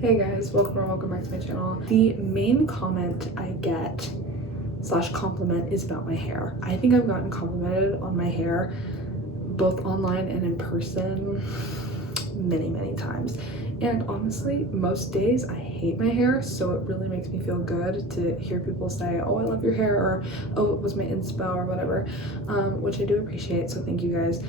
Hey guys, welcome back to my channel. The main comment I get / compliment is about my hair. I think I've gotten complimented on my hair both online and in person many times, and honestly most days I hate my hair, so it really makes me feel good to hear people say, oh, I love your hair, or oh, it was my inspo, or whatever, which I do appreciate, so thank you guys.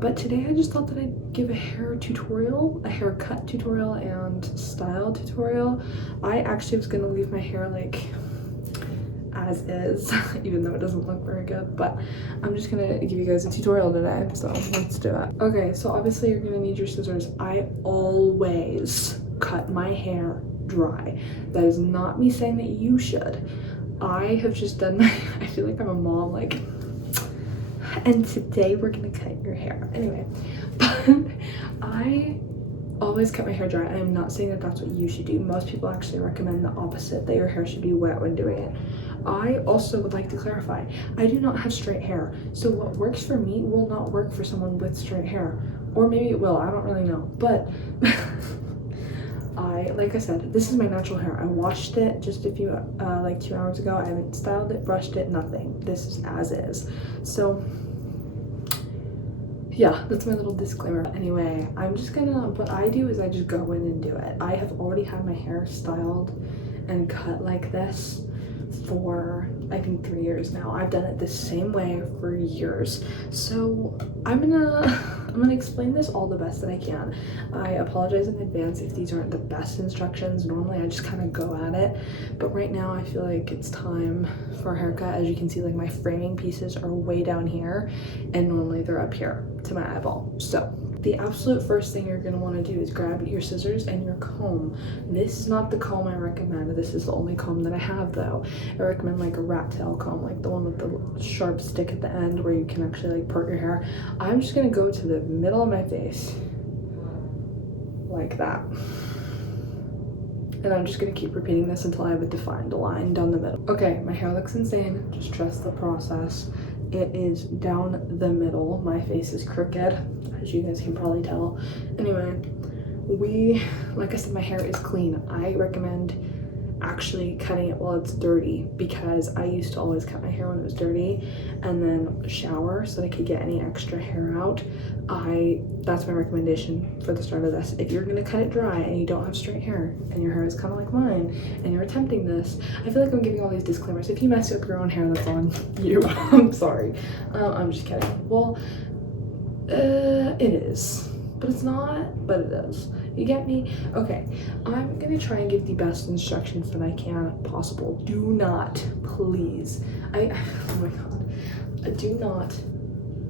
But today I just thought that I'd give a hair tutorial, a haircut tutorial and style tutorial. I actually was gonna leave my hair like as is even though it doesn't look very good, but I'm just gonna give you guys a tutorial today, so let's do it. Okay, so obviously you're gonna need your scissors. I always cut my hair dry. That is not me saying that you should. I have just done my I feel like I'm a mom, like, and today we're gonna cut your hair anyway. But I always cut my hair dry. I am not saying that that's what you should do. Most people actually recommend the opposite, that your hair should be wet when doing it. I also would like to clarify, I do not have straight hair, so what works for me will not work for someone with straight hair, or maybe it will, I don't really know. But like I said, this is my natural hair. I washed it just a few like 2 hours ago. I haven't styled it, brushed it, nothing. This is as is. So yeah, that's my little disclaimer. Anyway, I'm just gonna, what I do is I just go in and do it. I have already had my hair styled and cut like this for I think 3 years now. I've done it the same way for years. So I'm gonna explain this all the best that I can. I apologize in advance if these aren't the best instructions. Normally I just kind of go at it, but right now I feel like it's time for a haircut. As you can see, like, my framing pieces are way down here and normally they're up here to my eyeball. So the absolute first thing you're going to want to do is grab your scissors and your comb. This is not the comb I recommend. This is the only comb that I have, though. I recommend like a rat tail comb, like the one with the sharp stick at the end where you can actually like part your hair. I'm just going to go to the middle of my face like that. And I'm just going to keep repeating this until I have a defined line down the middle. Okay, my hair looks insane. Just trust the process. It is down the middle. My face is crooked, as you guys can probably tell. Anyway, like I said, my hair is clean. I recommend actually cutting it while it's dirty, because I used to always cut my hair when it was dirty and then shower so that I could get any extra hair out. That's my recommendation for the start of this. If you're gonna cut it dry and you don't have straight hair and your hair is kind of like mine and you're attempting this, I feel like I'm giving all these disclaimers. If you mess up your own hair, that's on you. I'm sorry. I'm just kidding. Well, it is, but it's not, but it is. You get me? Okay, I'm gonna try and give the best instructions that I can possible. Do not, please, oh my god, do not,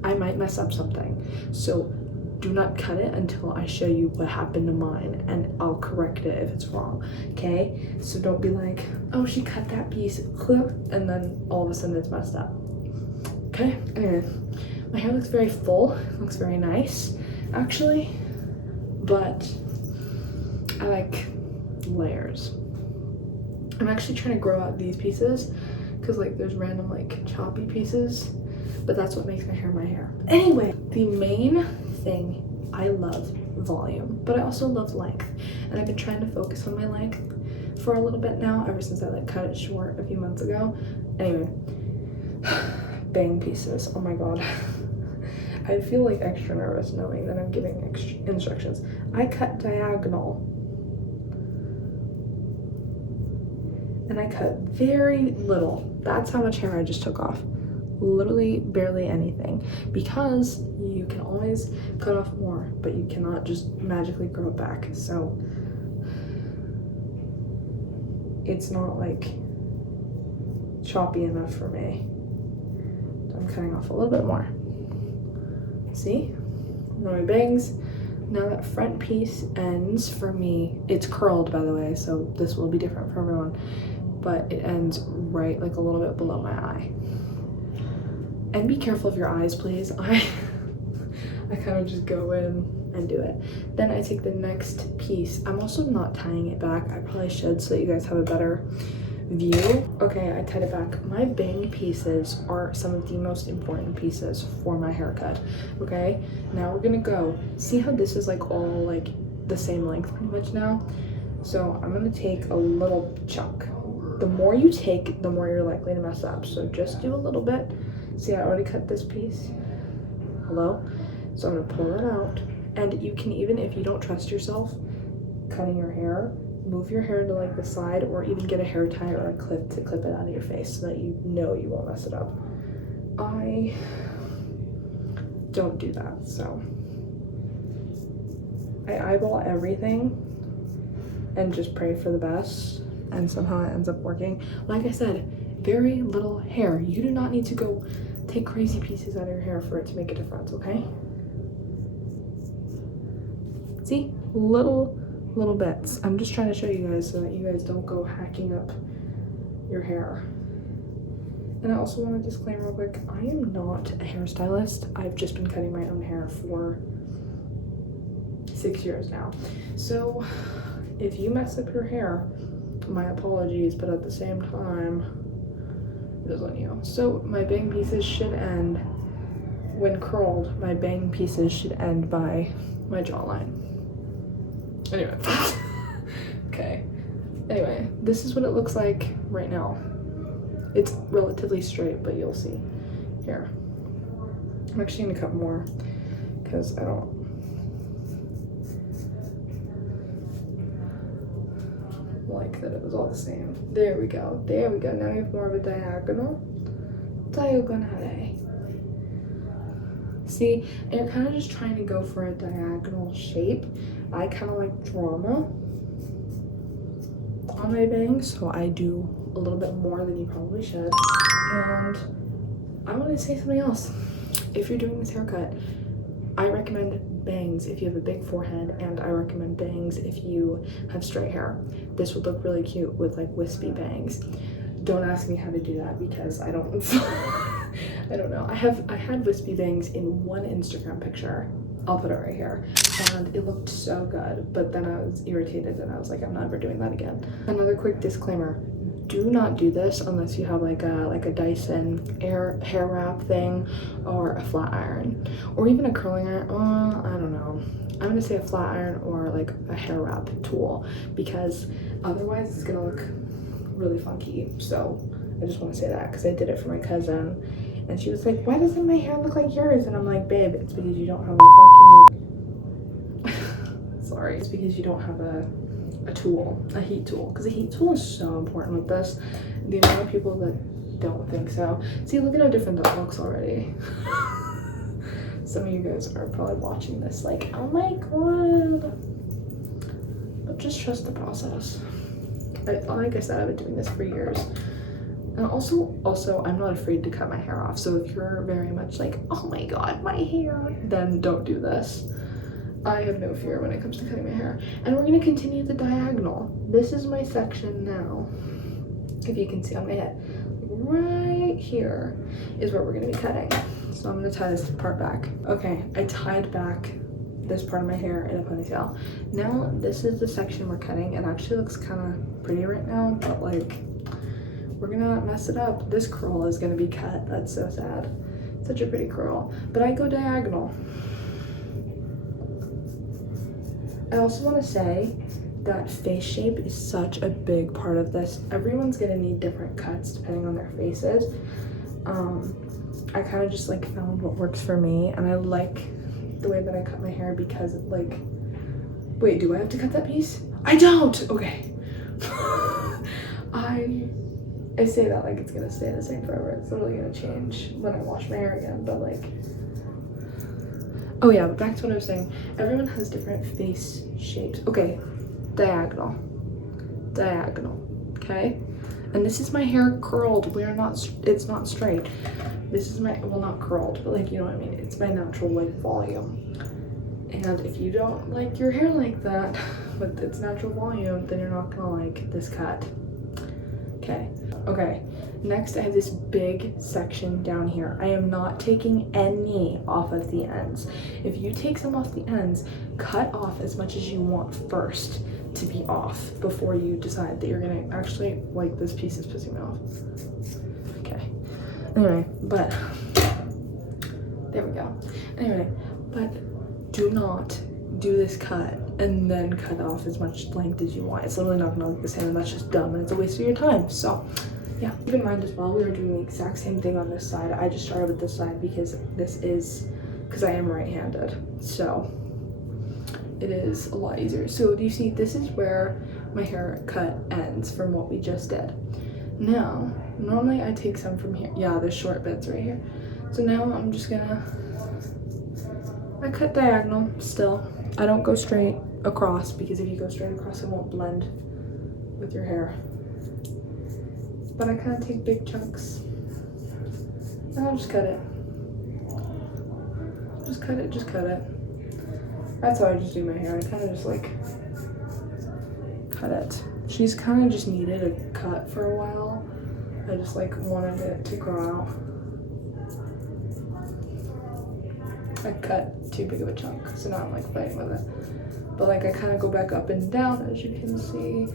I might mess up something, so do not cut it until I show you what happened to mine, and I'll correct it if it's wrong, okay? So don't be like, oh, she cut that piece, and then all of a sudden it's messed up, okay? Anyway, my hair looks very full, looks very nice, actually, but I like layers. I'm actually trying to grow out these pieces because like there's random like choppy pieces, but that's what makes my hair. Anyway, the main thing, I love volume, but I also love length, and I've been trying to focus on my length for a little bit now, ever since I like cut it short a few months ago. Anyway, bang pieces, oh my god. I feel like extra nervous knowing that I'm giving extra instructions. I cut diagonal, and I cut very little. That's how much hair I just took off. Literally barely anything, because you can always cut off more, but you cannot just magically grow it back. So it's not like choppy enough for me. I'm cutting off a little bit more. See? Now my bangs. Now that front piece ends for me. It's curled, by the way, so this will be different for everyone, but it ends right like a little bit below my eye. And be careful of your eyes, please. I kind of just go in and do it. Then I take the next piece. I'm also not tying it back. I probably should, so that you guys have a better view. Okay, I tied it back. My bang pieces are some of the most important pieces for my haircut. Okay, now we're gonna go. See how this is like all like the same length pretty much now? So I'm gonna take a little chunk. The more you take, the more you're likely to mess up. So just do a little bit. See, I already cut this piece. Hello? So I'm gonna pull that out. And you can even, if you don't trust yourself cutting your hair, move your hair to like the side, or even get a hair tie or a clip to clip it out of your face so that you know you won't mess it up. I don't do that, so I eyeball everything and just pray for the best, and somehow it ends up working. Like I said, very little hair. You do not need to go take crazy pieces out of your hair for it to make a difference, okay? See? Little bits. I'm just trying to show you guys so that you guys don't go hacking up your hair. And I also want to disclaim real quick, I am not a hairstylist. I've just been cutting my own hair for 6 years now. So if you mess up your hair, my apologies, but at the same time, it is on you. So my bang pieces should end, when curled, my bang pieces should end by my jawline. Anyway, okay. Anyway, this is what it looks like right now. It's relatively straight, but you'll see. Here. I'm actually gonna cut more because I don't like that it was all the same. There we go. There we go. Now we have more of a diagonal. Diagonale. See, and you're kind of just trying to go for a diagonal shape. I kind of like drama on my bangs, so I do a little bit more than you probably should. And I want to say something else. If you're doing this haircut, I recommend bangs if you have a big forehead, and I recommend bangs if you have straight hair. This would look really cute with like wispy bangs. Don't ask me how to do that because I don't I don't know. I had wispy bangs in one Instagram picture. I'll put it right here. And it looked so good, but then I was irritated and I was like, I'm never doing that again. Another quick disclaimer. Do not do this unless you have like a Dyson hair wrap thing, or a flat iron, or even a curling iron. I don't know. I'm gonna say a flat iron or like a hair wrap tool, because otherwise it's gonna look really funky. So I just want to say that because I did it for my cousin, and she was like, why doesn't my hair look like yours? And I'm like, babe, it's because you don't have a fucking sorry, it's because you don't have a tool, a heat tool, because a heat tool is so important with this. The amount of people that don't think so. See, look at how different that looks already. Some of you guys are probably watching this like, oh my god. But just trust the process. Like I said, I've been doing this for years. And also, I'm not afraid to cut my hair off. So if you're very much like, oh my god, my hair, then don't do this. I have no fear when it comes to cutting my hair. And we're gonna continue the diagonal. This is my section now. If you can see on my head, right here is where we're gonna be cutting. So I'm gonna tie this part back. Okay, I tied back this part of my hair in a ponytail. Now this is the section we're cutting. It actually looks kind of pretty right now, but like, we're gonna mess it up. This curl is gonna be cut. That's so sad. Such a pretty curl. But I go diagonal. I also want to say that face shape is such a big part of this. Everyone's gonna need different cuts depending on their faces. I kind of just like found what works for me, and I like the way that I cut my hair because it like, wait, do I have to cut that piece? I don't! Okay. I say that like it's gonna stay the same forever. It's literally gonna change when I wash my hair again, but like, oh yeah, but back to what I was saying. Everyone has different face shapes. Okay, diagonal, okay? And this is my hair curled. It's not straight. This is my, well, not curled, but like, you know what I mean? It's my natural like volume. And if you don't like your hair like that, with its natural volume, then you're not gonna like this cut. Okay, next I have this big section down here. I am not taking any off of the ends. If you take some off the ends, cut off as much as you want first to be off before you decide that you're gonna actually, like, this piece is pissing me off. Okay, anyway, but there we go. Anyway, but do not do this cut and then cut off as much length as you want. It's literally not gonna look the same, and that's just dumb and it's a waste of your time. So yeah, keep in mind as well, we are doing the exact same thing on this side. I just started with this side because I am right-handed, so it is a lot easier. So do you see, this is where my haircut ends from what we just did. Now, normally I take some from here. Yeah, there's short bits right here. So now I'm just gonna, I cut diagonal still. I don't go straight across, because if you go straight across, it won't blend with your hair. But I kind of take big chunks and I'll just cut it. Just cut it, just cut it. That's how I just do my hair. I kind of just like cut it. She's kind of just needed a cut for a while. I just like wanted it to grow out. I cut too big of a chunk, so now I'm like fighting with it. But like I kind of go back up and down, as you can see.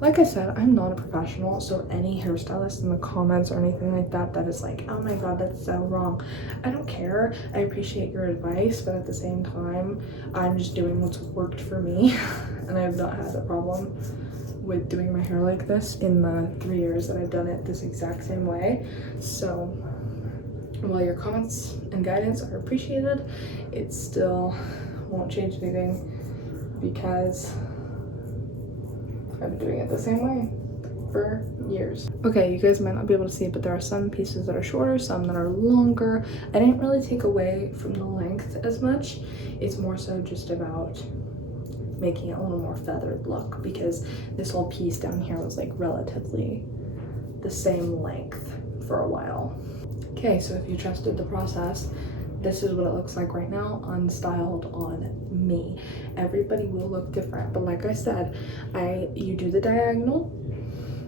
Like I said, I'm not a professional, so any hairstylist in the comments or anything like that that is like, oh my god, that's so wrong, I don't care. I appreciate your advice, but at the same time, I'm just doing what's worked for me. And I have not had a problem with doing my hair like this in the 3 years that I've done it this exact same way. So while your comments and guidance are appreciated, it still won't change anything because I've been doing it the same way for years. Okay, you guys might not be able to see it, but there are some pieces that are shorter, some that are longer. I didn't really take away from the length as much. It's more so just about making it a little more feathered look, because this whole piece down here was like relatively the same length for a while. Okay, so if you trusted the process, this is what it looks like right now, unstyled on me. Everybody will look different, but like I said, you do the diagonal,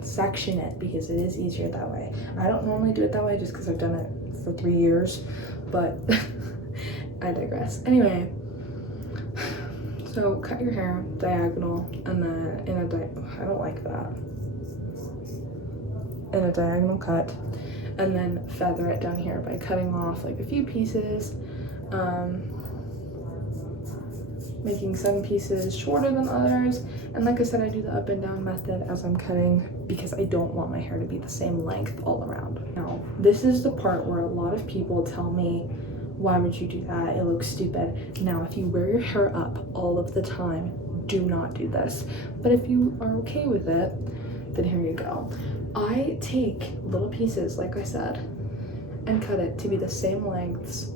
section it, because it is easier that way. I don't normally do it that way just because I've done it for 3 years, but I digress. Anyway, so cut your hair diagonal, and then I don't like that. In a diagonal cut, and then feather it down here by cutting off like a few pieces, making some pieces shorter than others. And like I said, I do the up and down method as I'm cutting because I don't want my hair to be the same length all around. Now, this is the part where a lot of people tell me, why would you do that? It looks stupid. Now, if you wear your hair up all of the time, do not do this. But if you are okay with it, then here you go. I take little pieces, like I said, and cut it to be the same lengths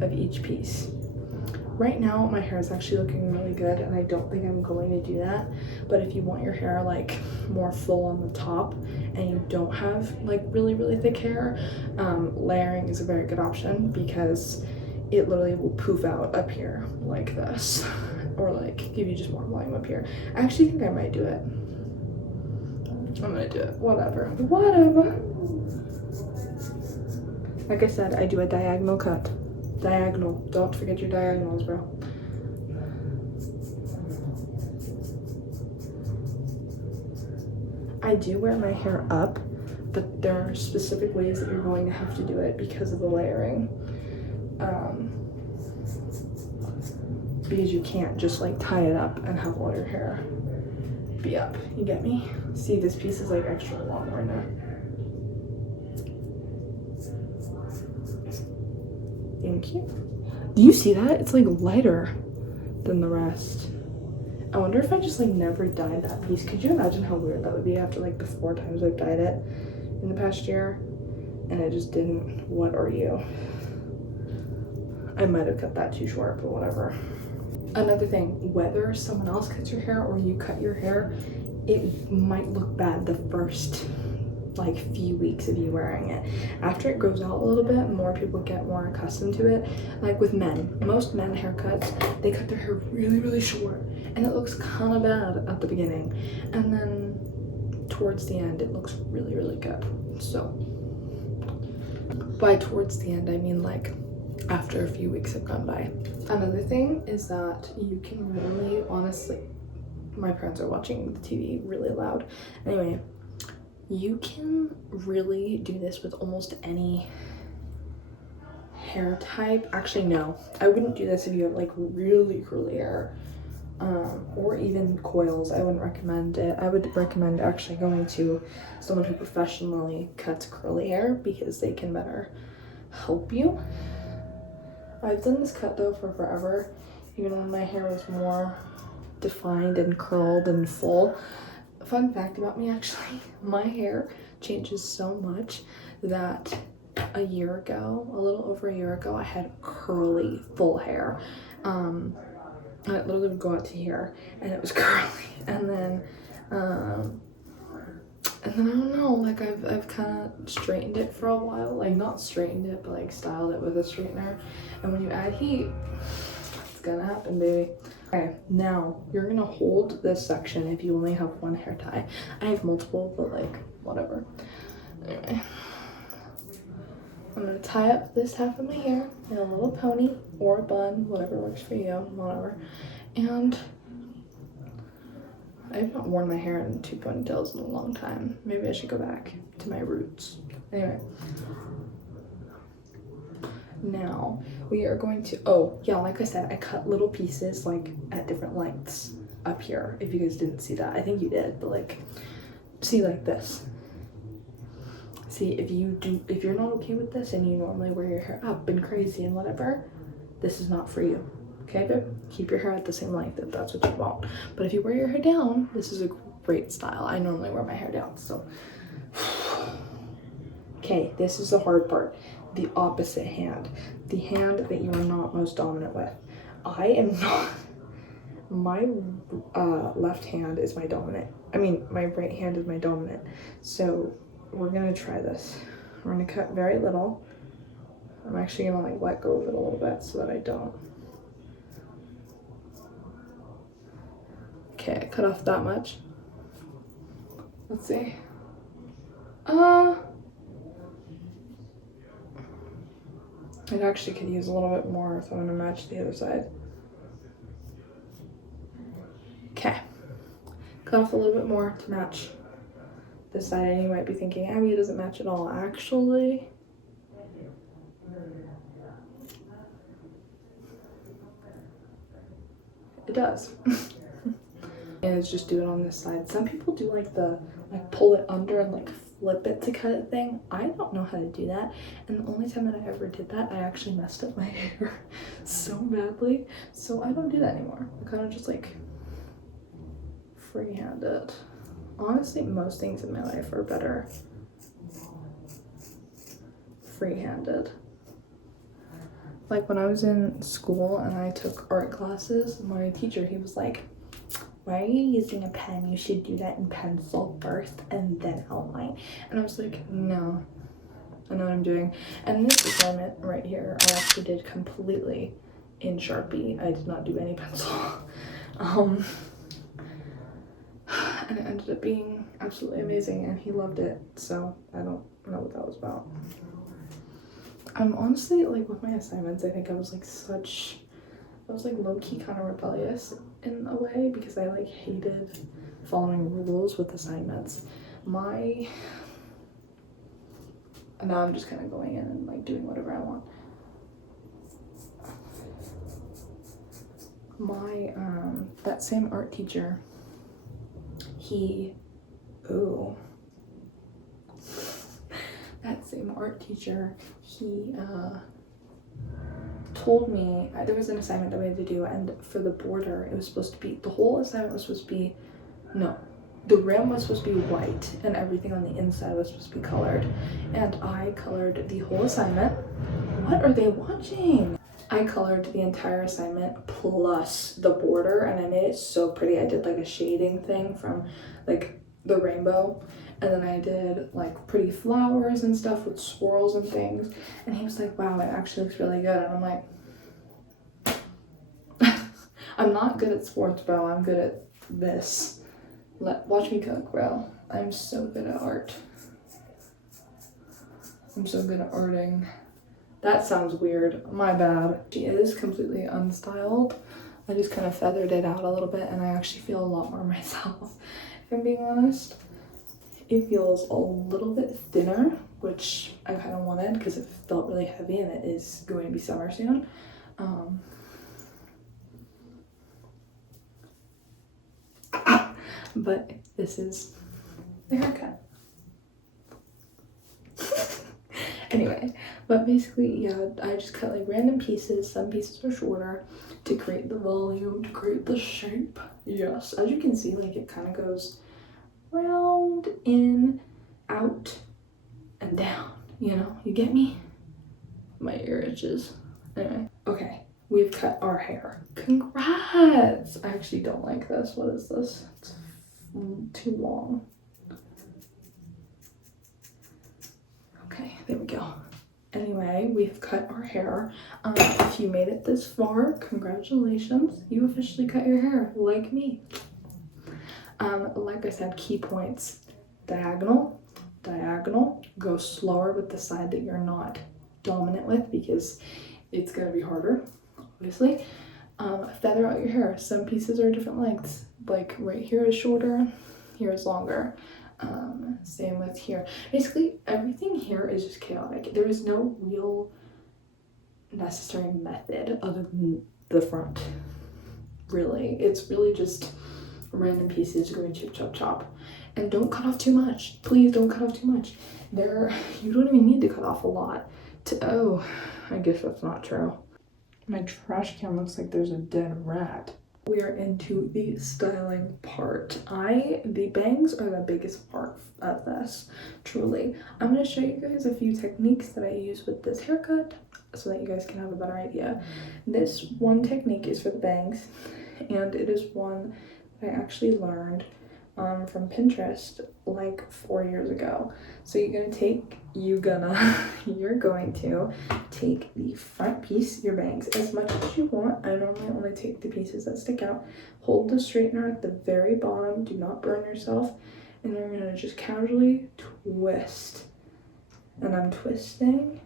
of each piece. Right now, my hair is actually looking really good, and I don't think I'm going to do that. But if you want your hair like more full on the top, and you don't have like really, really thick hair, layering is a very good option, because it literally will poof out up here like this, or like give you just more volume up here. I actually think I might do it. I'm gonna do it. Whatever. Like I said, I do a diagonal cut. Diagonal. Don't forget your diagonals, bro. I do wear my hair up, but there are specific ways that you're going to have to do it because of the layering. Because you can't just like tie it up and have all your hair be up. You get me? See, this piece is like extra long right now. Thank you. Do you see that? It's like lighter than the rest. I wonder if I just like never dyed that piece. Could you imagine how weird that would be after like the 4 times I've dyed it in the past year and I just didn't? What are you? I might have cut that too short, but whatever. Another thing, whether someone else cuts your hair or you cut your hair, it might look bad the first like few weeks of you wearing it. After it grows out a little bit, more people get more accustomed to it. Like with men, most men haircuts, they cut their hair really, really short, and it looks kind of bad at the beginning, and then towards the end it looks really, really good. So by towards the end, I mean like after a few weeks have gone by. Another thing is that you can really, honestly, my parents are watching the TV really loud. Anyway, you can really do this with almost any hair type. Actually, no, I wouldn't do this if you have like really curly hair. or even coils. I wouldn't recommend it. I would recommend actually going to someone who professionally cuts curly hair because they can better help you. I've done this cut though for forever, even when my hair was more defined and curled and full. Fun fact about me, actually, my hair changes so much that a year ago, a little over a year ago, I had curly full hair. And it literally would go out to here and it was curly, and then I don't know, like I've kind of straightened it for a while, like not straightened it, but like styled it with a straightener. And when you add heat, it's gonna happen, baby. Okay, now you're gonna hold this section if you only have one hair tie. I have multiple, but like whatever. Anyway, I'm gonna tie up this half of my hair in a little pony or a bun, whatever works for you, whatever. And I've not worn my hair in 2 ponytails in a long time. Maybe I should go back to my roots. Anyway. Now we are going to, oh yeah, like I said, I cut little pieces like at different lengths up here. If you guys didn't see that, I think you did, but like, see, like this. See, if you're not okay with this and you normally wear your hair up and crazy and whatever, this is not for you. Okay, babe? Keep your hair at the same length if that's what you want. But if you wear your hair down, this is a great style. I normally wear my hair down, so. Okay, this is the hard part. The opposite hand. The hand that you are not most dominant with. I am not. My left hand is my dominant. I mean, my right hand is my dominant. So we're gonna try this. We're gonna cut very little. I'm actually gonna like let go of it a little bit so that I don't. Okay, I cut off that much. Let's see. It actually could use a little bit more if I'm gonna match the other side. Okay. Cut off a little bit more to match this side, and you might be thinking, Abby, it doesn't match at all. Actually, it does. And it's just do it on this side. Some people do like the pull it under and like flip it to cut it thing. I don't know how to do that, and the only time that I ever did that, I actually messed up my hair so badly, so I don't do that anymore. I kind of just like freehand it. Honestly, most things in my life are better free-handed. Like when I was in school and I took art classes, my teacher, he was like, why are you using a pen? You should do that in pencil first and then outline. And I was like, no, I know what I'm doing. And this assignment right here, I actually did completely in Sharpie. I did not do any pencil. And it ended up being absolutely amazing, and he loved it. So I don't know what that was about. Honestly, like with my assignments, I think I was like low-key kind of rebellious in a way, because I like hated following rules with assignments. And now I'm just kind of going in and like doing whatever I want. That same art teacher, he told me there was an assignment that we had to do, and for the border, it was supposed to be, the whole assignment was supposed to be, no, the rim was supposed to be white and everything on the inside was supposed to be colored, and I colored the whole assignment. What are they watching? I colored the entire assignment plus the border, and I made it so pretty. I did like a shading thing from like the rainbow, and then I did like pretty flowers and stuff with swirls and things, and he was like, wow, it actually looks really good. And I'm like, I'm not good at sports, bro. I'm good at this. Watch me cook, bro. I'm so good at art. I'm so good at arting. That sounds weird. My bad. She is completely unstyled. I just kind of feathered it out a little bit, and I actually feel a lot more myself, if I'm being honest. It feels a little bit thinner, which I kind of wanted because it felt really heavy, and it is going to be summer soon. but this is the haircut. Anyway, but basically, yeah, I just cut like random pieces. Some pieces are shorter to create the volume, to create the shape. Yes, as you can see, like it kind of goes round, in, out, and down. You know, you get me? My ear itches. Anyway, okay, we've cut our hair. Congrats! I actually don't like this. What is this? It's too long. Okay, there we go. Anyway, we've cut our hair. If you made it this far, congratulations. You officially cut your hair, like me. Like I said, key points. Diagonal, diagonal. Go slower with the side that you're not dominant with because it's gonna be harder, obviously. Feather out your hair. Some pieces are different lengths. Like right here is shorter, here is longer. Same with here. Basically, everything here is just chaotic. There is no real necessary method other than the front. Really, it's really just random pieces going chip chop chop. And don't cut off too much. Please don't cut off too much. You don't even need to cut off a lot. Oh, I guess that's not true. My trash can looks like there's a dead rat. We are into the styling part. The bangs are the biggest part of this, truly. I'm going to show you guys a few techniques that I use with this haircut so that you guys can have a better idea. This one technique is for the bangs, and it is one that I actually learned from Pinterest like 4 years ago. So you're going to take the front piece, your bangs, as much as you want. I normally only take the pieces that stick out. Hold the straightener at the very bottom. Do not burn yourself. And you're going to just casually twist. And I'm twisting.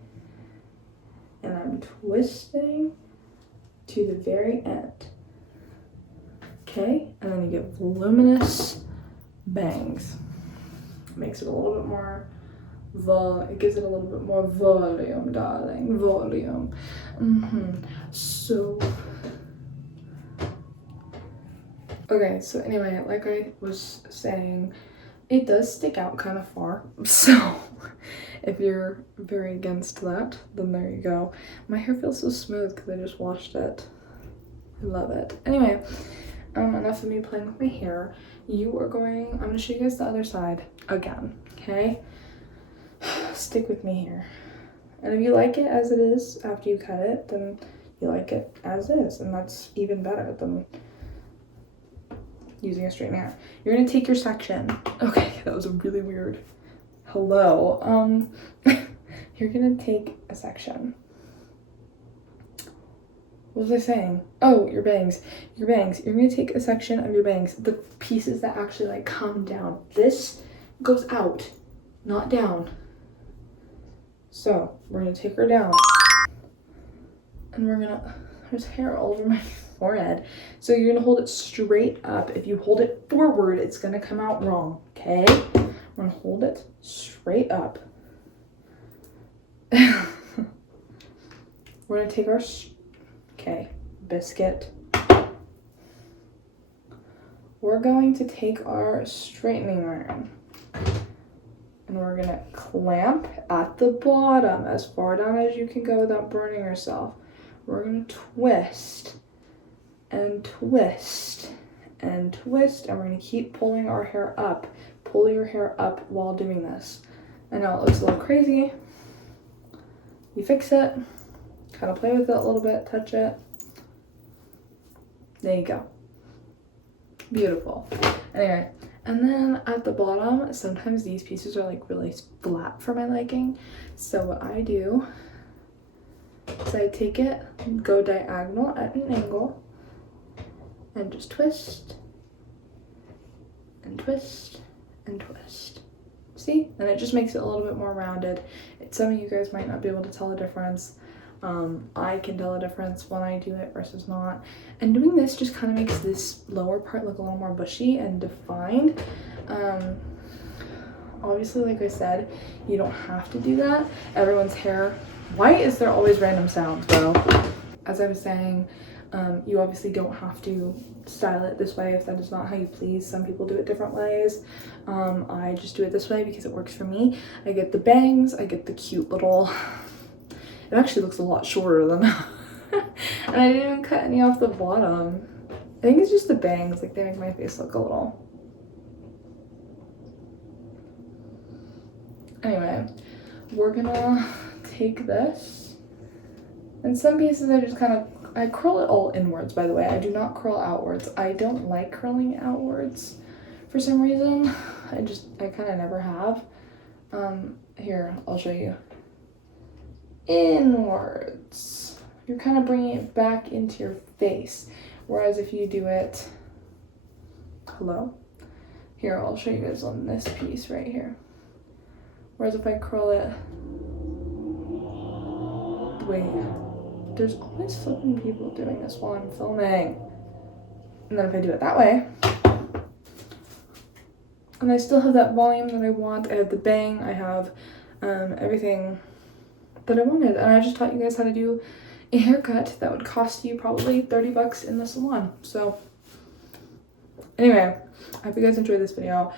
And I'm twisting to the very end. Okay? And then you get voluminous bangs. Makes it a little bit more it gives it a little bit more volume, darling. Volume. So okay, so anyway, like I was saying, it does stick out kind of far. So if you're very against that, then there you go. My hair feels so smooth because I just washed it. I love it. Anyway, enough of me playing with my hair. I'm gonna show you guys the other side again, okay? Stick with me here. And if you like it as it is after you cut it, then you like it as is, and that's even better than using a straightener. You're gonna take your section. Okay, that was really weird. Hello. You're gonna take a section. What was I saying? Oh, your bangs. Your bangs. You're gonna take a section of your bangs, the pieces that actually like come down. This goes out, not down. So we're gonna take her down, and there's hair all over my forehead. So you're gonna hold it straight up. If you hold it forward, it's gonna come out wrong, okay? We're gonna hold it straight up. We're gonna take our, biscuit. We're going to take our straightening iron. And we're gonna clamp at the bottom as far down as you can go without burning yourself. We're gonna twist and twist and twist, and we're gonna keep pulling our hair up. Pull your hair up while doing this. I know it looks a little crazy. You fix it, kind of play with it a little bit, touch it. There you go. Beautiful. Anyway. And then at the bottom, sometimes these pieces are like really flat for my liking. So what I do is I take it, go diagonal at an angle, and just twist, and twist, and twist. See? And it just makes it a little bit more rounded. Some of you guys might not be able to tell the difference. I can tell a difference when I do it versus not. And doing this just kind of makes this lower part look a little more bushy and defined. Obviously, like I said, you don't have to do that. Everyone's hair. Why is there always random sounds, bro? As I was saying, You obviously don't have to style it this way if that is not how you please. Some people do it different ways. I just do it this way because it works for me. I get the bangs, I get the cute little, it actually looks a lot shorter than and I didn't even cut any off the bottom. I think it's just the bangs, like they make my face look a little. Anyway, we're gonna take this. In some pieces I just kind of, I curl it all inwards, by the way. I do not curl outwards. I don't like curling outwards for some reason. I kind of never have. Here, I'll show you. Inwards. You're kind of bringing it back into your face. Whereas if you do it, hello? Here, I'll show you guys on this piece right here. Whereas if I curl it, wait, there's always flipping people doing this while I'm filming. And then if I do it that way, and I still have that volume that I want, I have the bang, I have everything that I wanted. And I just taught you guys how to do a haircut that would cost you probably 30 bucks in the salon. So anyway, I hope you guys enjoyed this video.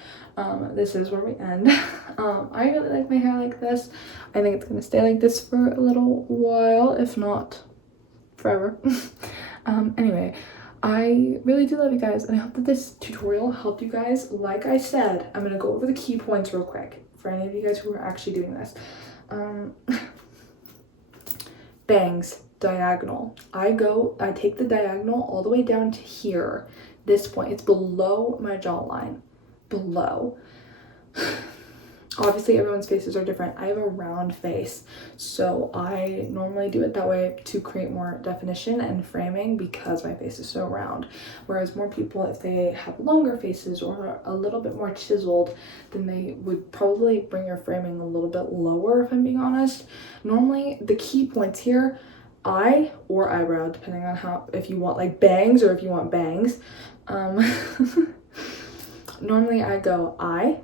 This is where we end. I really like my hair like this. I think it's gonna stay like this for a little while, if not forever. Anyway, I really do love you guys, and I hope that this tutorial helped you guys. Like I said, I'm gonna go over the key points real quick for any of you guys who are actually doing this. Bangs, diagonal. I take the diagonal all the way down to here. This point, it's below my jawline. Below. Obviously everyone's faces are different. I have a round face, so I normally do it that way to create more definition and framing because my face is so round. Whereas more people, if they have longer faces or a little bit more chiseled, then they would probably bring your framing a little bit lower, if I'm being honest. Normally the key points here, eye or eyebrow, depending on how, if you want like bangs or if you want bangs. Normally I go eye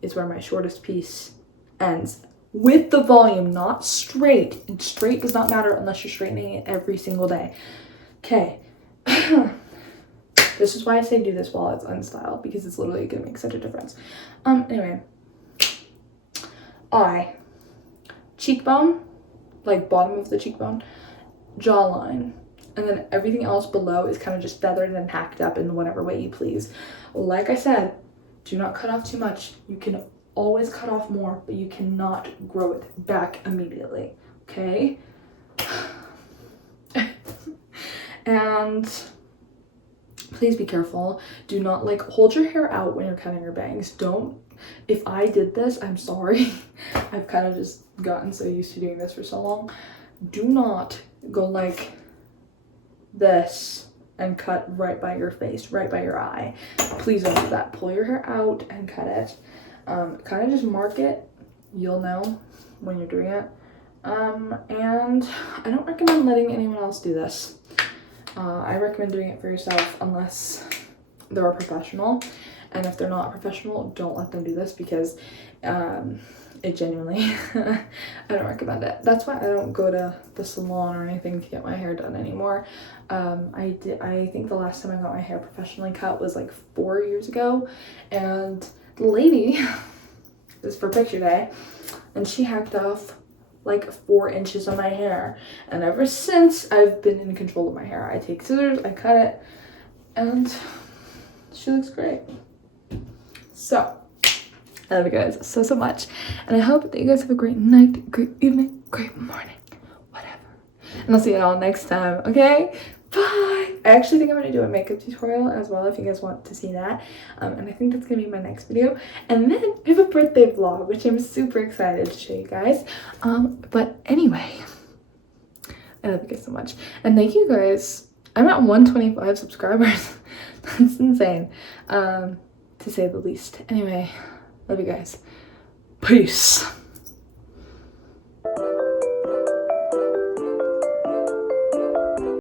is where my shortest piece ends with the volume, not straight. And straight does not matter unless you're straightening it every single day. Okay. This is why I say do this while it's unstyled, because it's literally gonna make such a difference. Anyway, eye, cheekbone, like bottom of the cheekbone, jawline, and then everything else below is kind of just feathered and hacked up in whatever way you please. Like I said, do not cut off too much. You can always cut off more, but you cannot grow it back immediately, okay? And please be careful. Do not like hold your hair out when you're cutting your bangs. Don't, if I did this, I'm sorry. I've kind of just gotten so used to doing this for so long. Do not go like this and cut right by your face, right by your eye. Please don't do that. Pull your hair out and cut it. Kind of just mark it. You'll know when you're doing it. And I don't recommend letting anyone else do this. I recommend doing it for yourself unless they're a professional. And if they're not a professional, don't let them do this because it genuinely, I don't recommend it. That's why I don't go to the salon or anything to get my hair done anymore. I think the last time I got my hair professionally cut was like 4 years ago, and the lady, this is for picture day, and she hacked off like 4 inches of my hair, and ever since I've been in control of my hair. I take scissors, I cut it, and she looks great. So I love you guys so much, and I hope that you guys have a great night, great evening, great morning, whatever, and I'll see you all next time. Okay, bye. I actually think I'm gonna do a makeup tutorial as well if you guys want to see that, and I think that's gonna be my next video. And then we have a birthday vlog, which I'm super excited to show you guys. But anyway, I love you guys so much, and thank you guys. I'm at 125 subscribers. That's insane, to say the least. Anyway, love you guys. Peace.